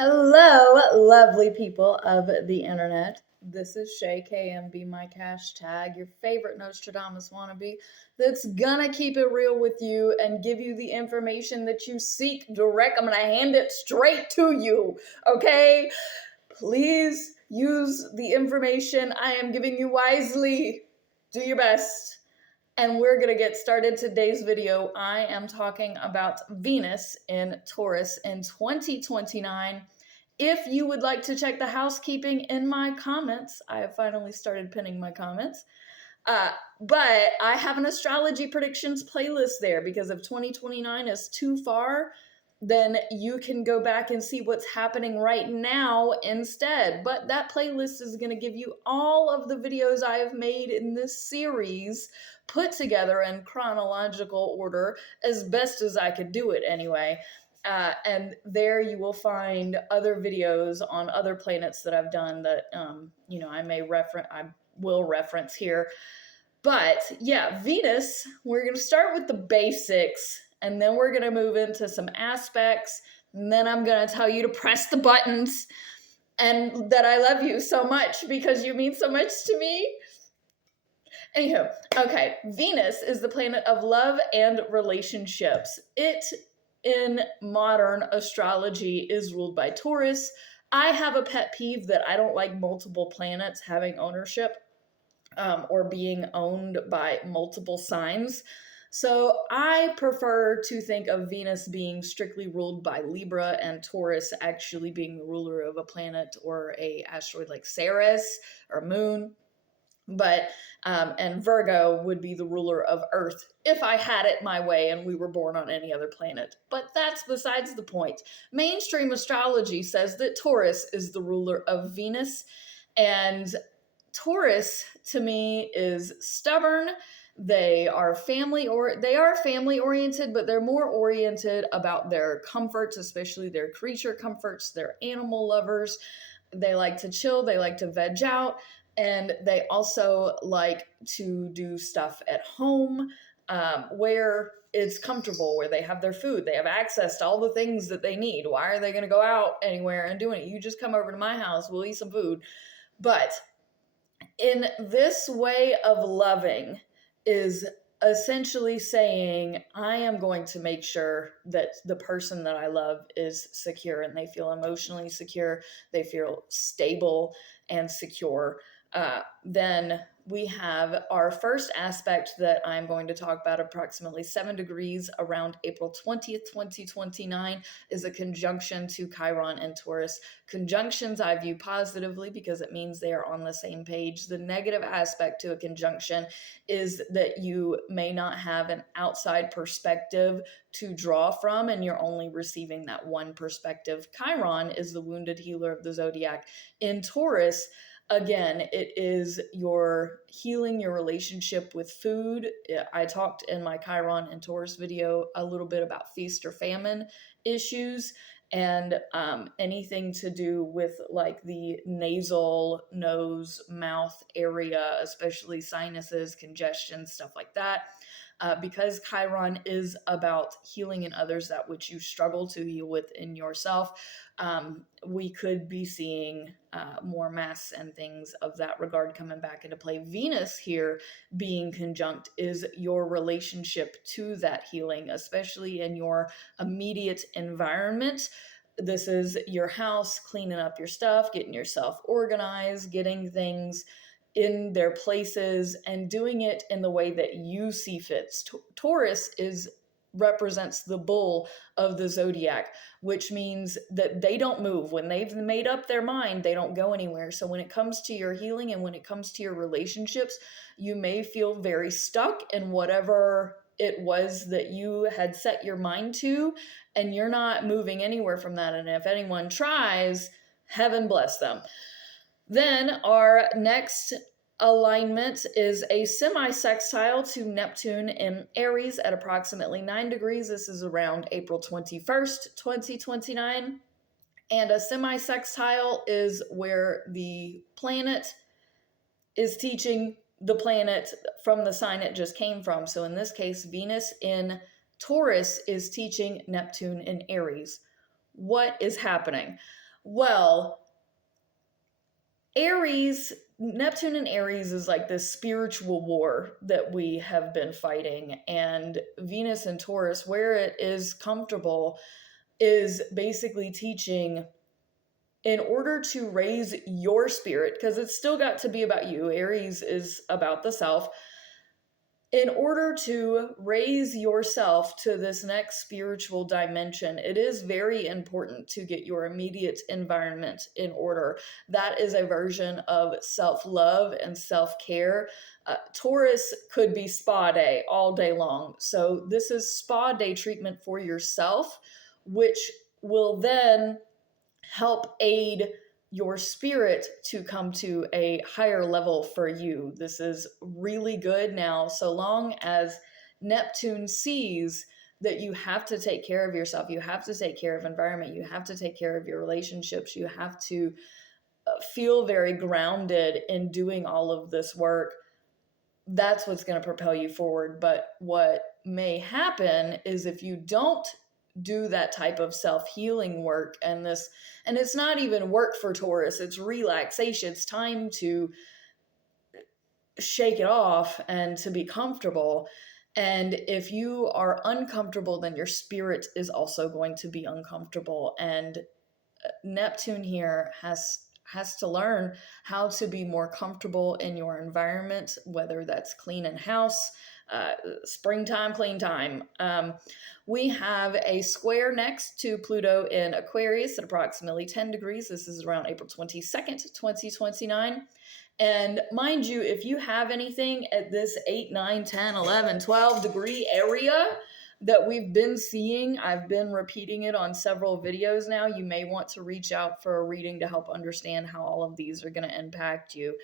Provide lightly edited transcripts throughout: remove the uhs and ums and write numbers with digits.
Hello, lovely people of the internet. This is Shay KM, my cash tag, your favorite Nostradamus wannabe that's gonna keep it real with you and give you the information that you seek direct. I'm gonna hand it straight to you, okay? Please use the information I am giving you wisely. Do your best. And we're going to get started today's video. I am talking about Venus in Taurus in 2029. If you would like to check the housekeeping in my comments, I have finally started pinning my comments. But I have an astrology predictions playlist there because if 2029 is too far, then you can go back and see what's happening right now instead. But that playlist is going to give you all of the videos I have made in this series put together in chronological order as best as I could do it anyway. And there you will find other videos on other planets that I've done that I will reference here. But yeah, Venus, we're going to start with the basics and then we're going to move into some aspects. And then I'm going to tell you to press the buttons and that I love you so much because you mean so much to me. Anywho, okay, Venus is the planet of love and relationships. It, in modern astrology, is ruled by Taurus. I have a pet peeve that I don't like multiple planets having ownership. Or being owned by multiple signs. So I prefer to think of Venus being strictly ruled by Libra and Taurus actually being the ruler of a planet or a asteroid like Ceres or moon. But and Virgo would be the ruler of Earth if I had it my way and we were born on any other planet. But that's besides the point. Mainstream astrology says that Taurus is the ruler of Venus, and Taurus to me is stubborn. They are family oriented, but they're more oriented about their comforts, especially their creature comforts. They're animal lovers. They like to chill, they like to veg out, and they also like to do stuff at home where it's comfortable, where they have their food, they have access to all the things that they need. Why are they going to go out anywhere and do it? You just come over to my house, we'll eat some food. But in this way of loving is essentially saying, I am going to make sure that the person that I love is secure and they feel emotionally secure, they feel stable and secure. Then we have our first aspect that I'm going to talk about approximately 7 degrees around April 20th, 2029 is a conjunction to Chiron and Taurus. Conjunctions I view positively because it means they are on the same page. The negative aspect to a conjunction is that you may not have an outside perspective to draw from and you're only receiving that one perspective. Chiron is the wounded healer of the zodiac. In Taurus, again, it is your healing your relationship with food. I talked in my Chiron and Taurus video a little bit about feast or famine issues and anything to do with like the nasal, nose, mouth area, especially sinuses, congestion, stuff like that. Because Chiron is about healing in others that which you struggle to heal within yourself, we could be seeing more mass and things of that regard coming back into play. Venus here being conjunct is your relationship to that healing, especially in your immediate environment. This is your house, cleaning up your stuff, getting yourself organized, getting things in their places and doing it in the way that you see fit. Taurus represents the bull of the zodiac, which means that they don't move. When they've made up their mind, they don't go anywhere. So when it comes to your healing and when it comes to your relationships, you may feel very stuck in whatever it was that you had set your mind to, and you're not moving anywhere from that. And if anyone tries, heaven bless them. Then our next alignment is a semi-sextile to Neptune in Aries at approximately 9 degrees. This is around April 21st, 2029. And a semi-sextile is where the planet is teaching the planet from the sign it just came from. So in this case, Venus in Taurus is teaching Neptune in Aries. What is happening? Well, Aries, Neptune and Aries is like this spiritual war that we have been fighting. And Venus and Taurus, where it is comfortable, is basically teaching in order to raise your spirit, because it's still got to be about you. Aries is about the self. In order to raise yourself to this next spiritual dimension, it is very important to get your immediate environment in order. That is a version of self love and self care. Taurus could be spa day all day long. So, this is spa day treatment for yourself, which will then help aid your spirit to come to a higher level for you. This is really good now, so long as Neptune sees that you have to take care of yourself, you have to take care of environment, you have to take care of your relationships, you have to feel very grounded in doing all of this work. That's what's going to propel you forward. But what may happen is if you don't do that type of self-healing work, and it's not even work for Taurus, it's relaxation, it's time to shake it off and to be comfortable. And if you are uncomfortable, then your spirit is also going to be uncomfortable. And Neptune here has to learn how to be more comfortable in your environment, whether that's clean in house, springtime, clean time. We have a square next to Pluto in Aquarius at approximately 10 degrees. This is around April 22nd, 2029. And mind you, if you have anything at this 8, 9, 10, 11, 12 degree area that we've been seeing, I've been repeating it on several videos now, you may want to reach out for a reading to help understand how all of these are going to impact you.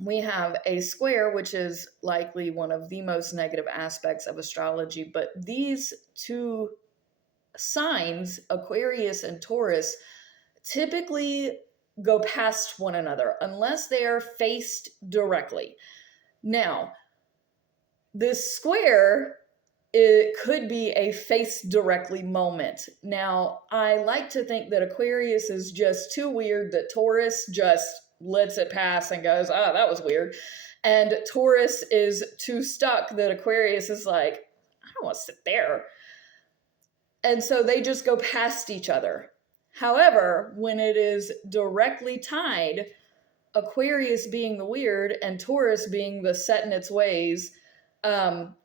We have a square, which is likely one of the most negative aspects of astrology, but these two signs, Aquarius and Taurus, typically go past one another unless they are faced directly. Now, this square, it could be a face directly moment. Now, I like to think that Aquarius is just too weird, that Taurus just lets it pass and goes, oh, that was weird. And Taurus is too stuck that Aquarius is like, I don't want to sit there. And so they just go past each other. However, when it is directly tied, Aquarius being the weird and Taurus being the set in its ways,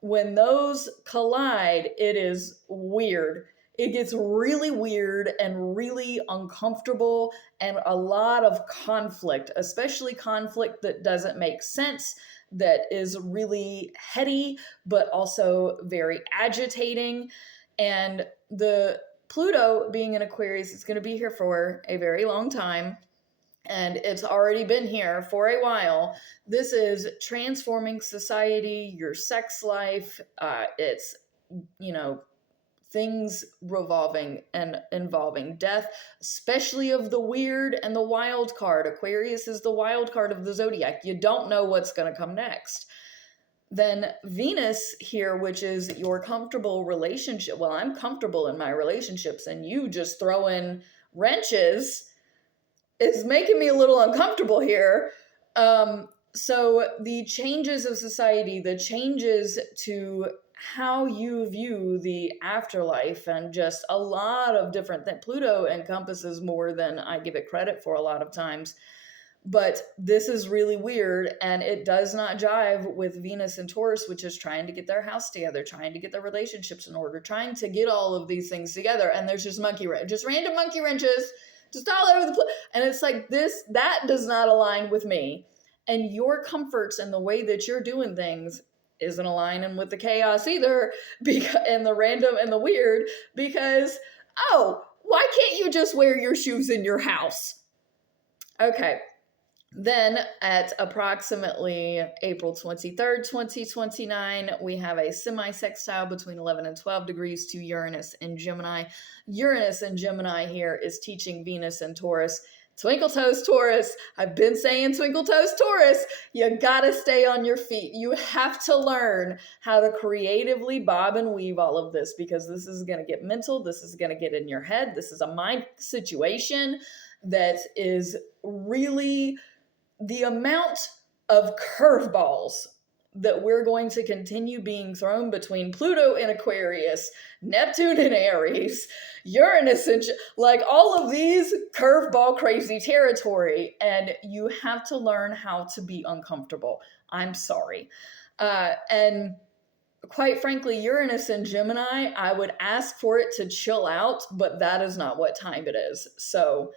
when those collide, it is weird. It gets really weird and really uncomfortable, and a lot of conflict, especially conflict that doesn't make sense, that is really heady, but also very agitating. And the Pluto being in Aquarius is going to be here for a very long time, and it's already been here for a while. This is transforming society, your sex life. It's, things revolving and involving death, especially of the weird and the wild card. Aquarius is the wild card of the zodiac. You don't know what's going to come next. Then Venus here, which is your comfortable relationship. Well, I'm comfortable in my relationships, and you just throw in wrenches is making me a little uncomfortable here. So the changes of society, the changes to how you view the afterlife, and just a lot of different things. Pluto encompasses more than I give it credit for a lot of times. But this is really weird, and it does not jive with Venus and Taurus, which is trying to get their house together, trying to get their relationships in order, trying to get all of these things together. And there's just random monkey wrenches, just all over the place. And it's like that does not align with me. And your comforts and the way that you're doing things isn't aligning with the chaos either, and the random and the weird, because, why can't you just wear your shoes in your house? Okay. Then at approximately April 23rd, 2029, we have a semi-sextile between 11 and 12 degrees to Uranus and Gemini. Uranus and Gemini here is teaching Venus and Taurus Twinkle Toes Taurus. I've been saying Twinkle Toes Taurus. You gotta stay on your feet. You have to learn how to creatively bob and weave all of this, because this is gonna get mental. This is gonna get in your head. This is a mind situation that is really the amount of curveballs that we're going to continue being thrown between Pluto in Aquarius, Neptune in Aries, Uranus in, like all of these curveball crazy territory. And you have to learn how to be uncomfortable. I'm sorry. And quite frankly, Uranus in Gemini, I would ask for it to chill out, but that is not what time it is. So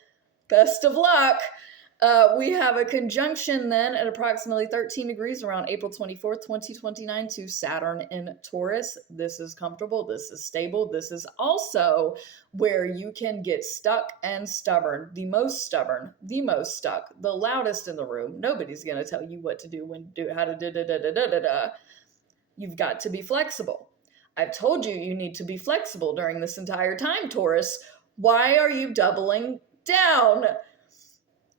best of luck. We have a conjunction then at approximately 13 degrees around April 24th, 2029 to Saturn in Taurus. This is comfortable. This is stable. This is also where you can get stuck and stubborn. The most stubborn, the most stuck, the loudest in the room. Nobody's going to tell you what to do, when to do, how to da da da da da da da. You've got to be flexible. I've told you you need to be flexible during this entire time, Taurus. Why are you doubling down?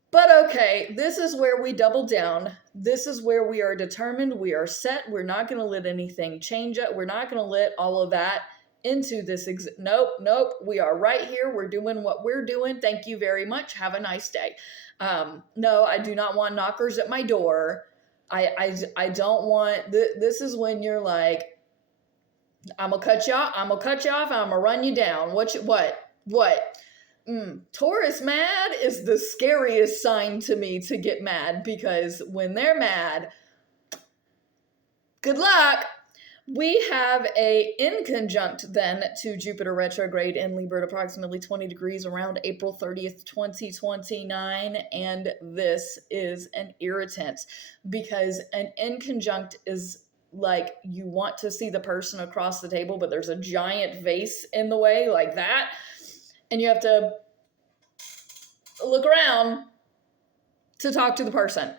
But okay, this is where we double down. This is where we are determined. We are set. We're not going to let anything change it. We're not going to let all of that into this. Nope. We are right here. We're doing what we're doing. Thank you very much. Have a nice day. No, I do not want knockers at my door. I don't want, this is when you're like, I'm going to cut you off. I'm going to cut you off. I'm going to run you down. What? Taurus mad is the scariest sign to me to get mad, because when they're mad, good luck. We have a inconjunct then to Jupiter retrograde in Libra at approximately 20 degrees around April 30th, 2029. And this is an irritant, because an inconjunct is like you want to see the person across the table, but there's a giant vase in the way like that. And you have to look around to talk to the person.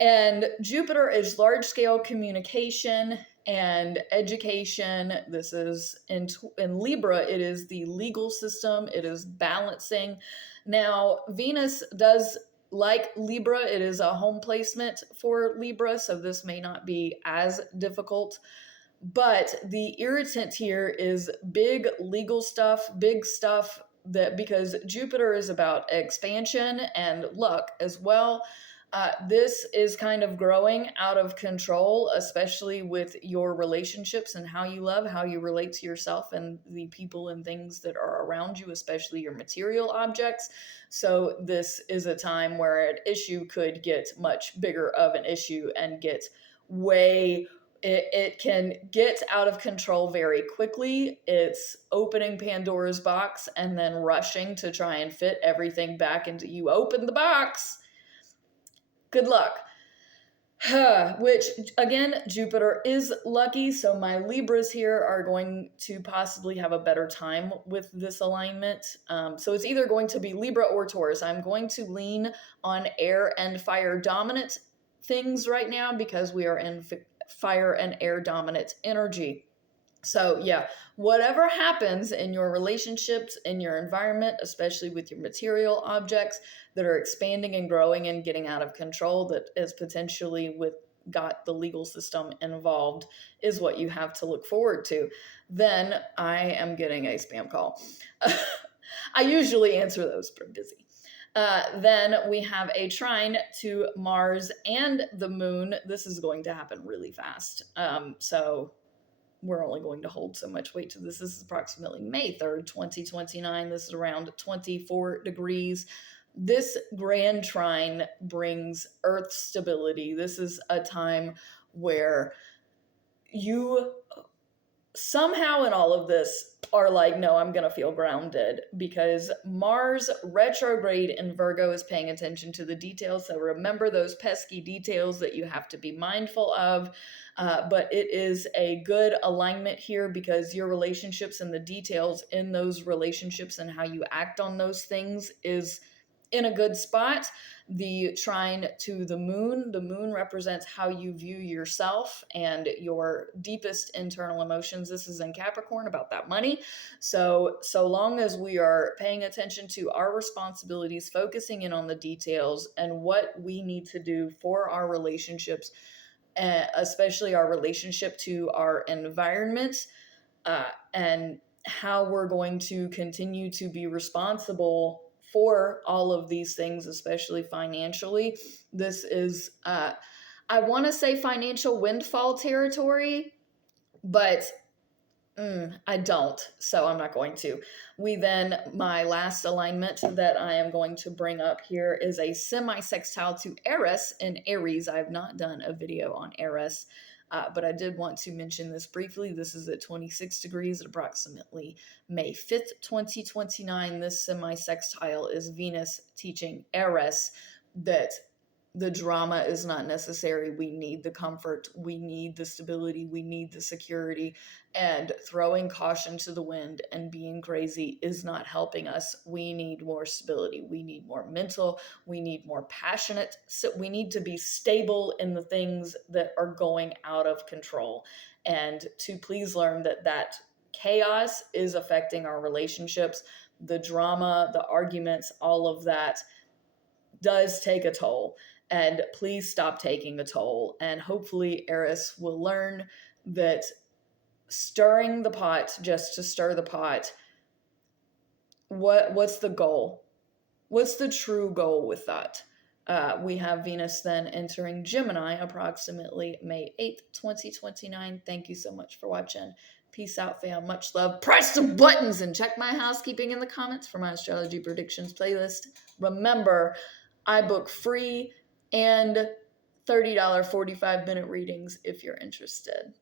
And Jupiter is large-scale communication and education. This is in Libra, it is the legal system. It is balancing. Now, Venus does like Libra. It is a home placement for Libra, so this may not be as difficult. But the irritant here is big legal stuff, big stuff, that because Jupiter is about expansion and luck as well. This is kind of growing out of control, especially with your relationships and how you love, how you relate to yourself and the people and things that are around you, especially your material objects. So this is a time where an issue could get much bigger of an issue and get it can get out of control very quickly. It's opening Pandora's box and then rushing to try and fit everything back into, you open the box. Good luck. Which, again, Jupiter is lucky, so my Libras here are going to possibly have a better time with this alignment. So it's either going to be Libra or Taurus. I'm going to lean on air and fire dominant things right now, because we are in fire and air dominant energy. So yeah, whatever happens in your relationships, in your environment, especially with your material objects that are expanding and growing and getting out of control, that is potentially got the legal system involved, is what you have to look forward to. Then I am getting a spam call. I usually answer those, pretty busy. Then we have a trine to Mars and the moon. This is going to happen really fast. So we're only going to hold so much weight to this. This is approximately May 3rd, 2029. This is around 24 degrees. This grand trine brings earth stability. This is a time where you somehow in all of this are like, no, I'm going to feel grounded, because Mars retrograde in Virgo is paying attention to the details. So remember those pesky details that you have to be mindful of. But it is a good alignment here, because your relationships and the details in those relationships and how you act on those things is in a good spot. The trine to the moon represents how you view yourself and your deepest internal emotions. This is in Capricorn, about that money. So long as we are paying attention to our responsibilities, focusing in on the details and what we need to do for our relationships, especially our relationship to our environment, and how we're going to continue to be responsible for all of these things, especially financially. This is, I want to say financial windfall territory, but I don't, so I'm not going to. My last alignment that I am going to bring up here is a semi-sextile to Eris in Aries. I have not done a video on Eris, but I did want to mention this briefly. This is at 26 degrees at approximately May 5th, 2029. This semi-sextile is Venus teaching Eris that the drama is not necessary. We need the comfort, we need the stability, we need the security, and throwing caution to the wind and being crazy is not helping us. We need more stability, we need more mental, we need more passionate. So we need to be stable in the things that are going out of control, and to please learn that chaos is affecting our relationships. The drama, the arguments, all of that does take a toll, and please stop taking a toll. And hopefully Eris will learn that stirring the pot just to stir the pot, what's the goal? What's the true goal with that? We have Venus then entering Gemini approximately May 8th, 2029. Thank you so much for watching. Peace out, fam. Much love. Press the buttons and check my housekeeping in the comments for my astrology predictions playlist. Remember, I book free and $30 45-minute readings if you're interested.